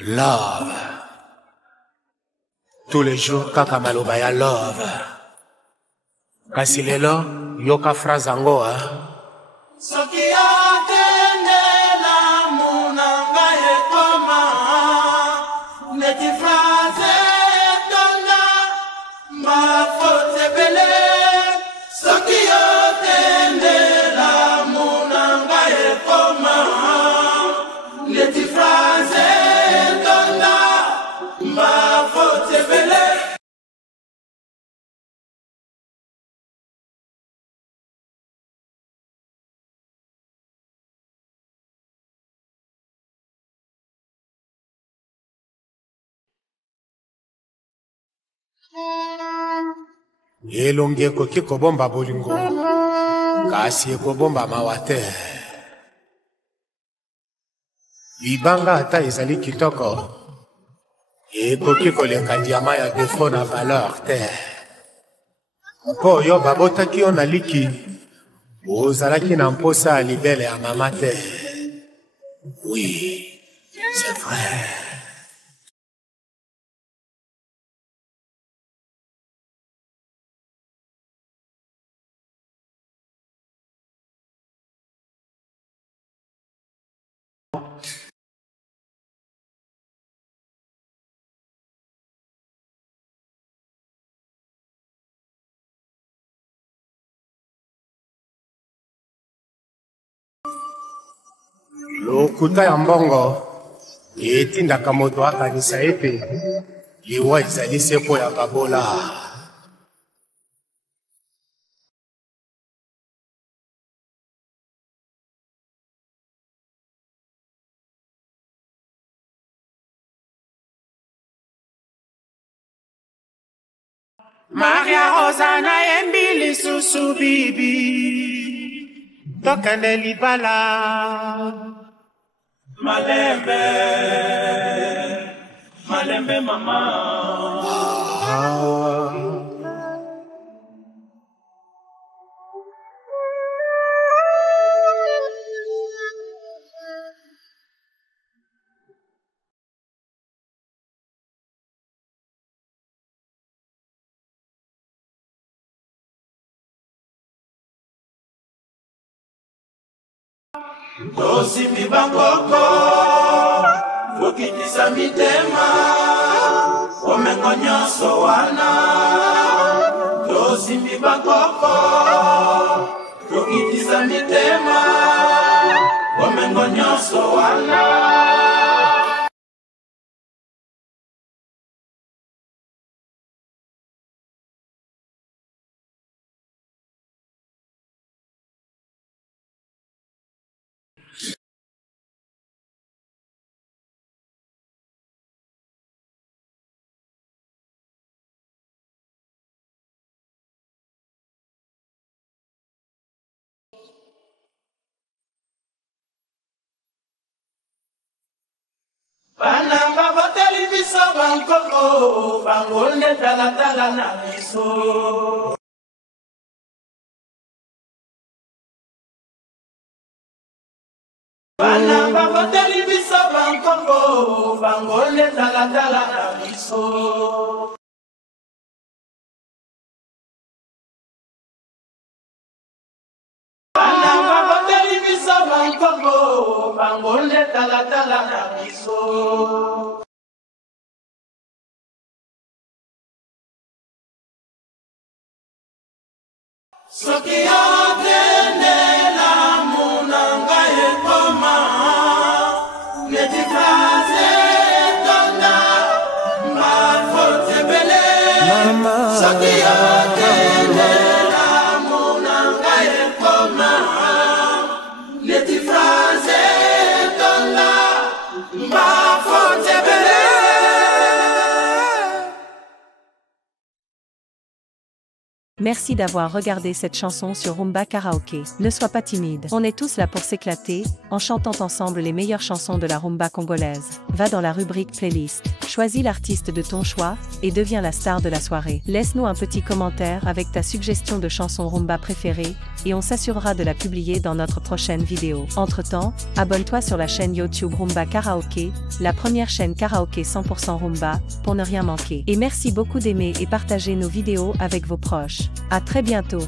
Love. Tous les jours, kaka maloba ya love. Kasi lelo, yoka phrase ango, Soki atende la munanga ekoma, neti phrase tona, ma faute bele. Soki atende la munanga ekoma, neti phrase tona, ma faute bele. elongi ekoki kobomba bolingo kasi ekobomba mawa te. Libanga ata ezali kitoko ekoki koleka diama ya defo na valeur te. Mpo oyo babotaki yo na liki ozalaki na mposa ya libele ya mama te. Oui, c'est vrai. Lokuta ya mbongo etindaka moto akanisa ete liwa ezali sepo ya babola. Maria Rosana yembili susu bibi tokende libala. Malembe, malembe mama. Tosimbi bangoko, tukitisa mitema, omengo nyonso wana. Tosimbi bangoko, tukitisa mitema, omengo nyonso wana. Bana baboteli biso bankoko, bangone talatala na biso. Bana baboteli biso bankoko, bangone talatala na biso. Bana baboteli biso bankoko, bangone talatala na biso. Soki atende la munanga ekoma, neti phrase tona, ma faute bele. Soki atende la munanga ekoma, neti phrase tona, ma faute bele. Love. Merci d'avoir regardé cette chanson sur Rumba Karaoké. Ne sois pas timide. On est tous là pour s'éclater, en chantant ensemble les meilleures chansons de la rumba congolaise. Va dans la rubrique playlist. Choisis l'artiste de ton choix, et deviens la star de la soirée. Laisse-nous un petit commentaire avec ta suggestion de chanson rumba préférée, et on s'assurera de la publier dans notre prochaine vidéo. Entre-temps, abonne-toi sur la chaîne YouTube Rumba Karaoké, la première chaîne karaoké 100% rumba, pour ne rien manquer. Et merci beaucoup d'aimer et partager nos vidéos avec vos proches. À très bientôt.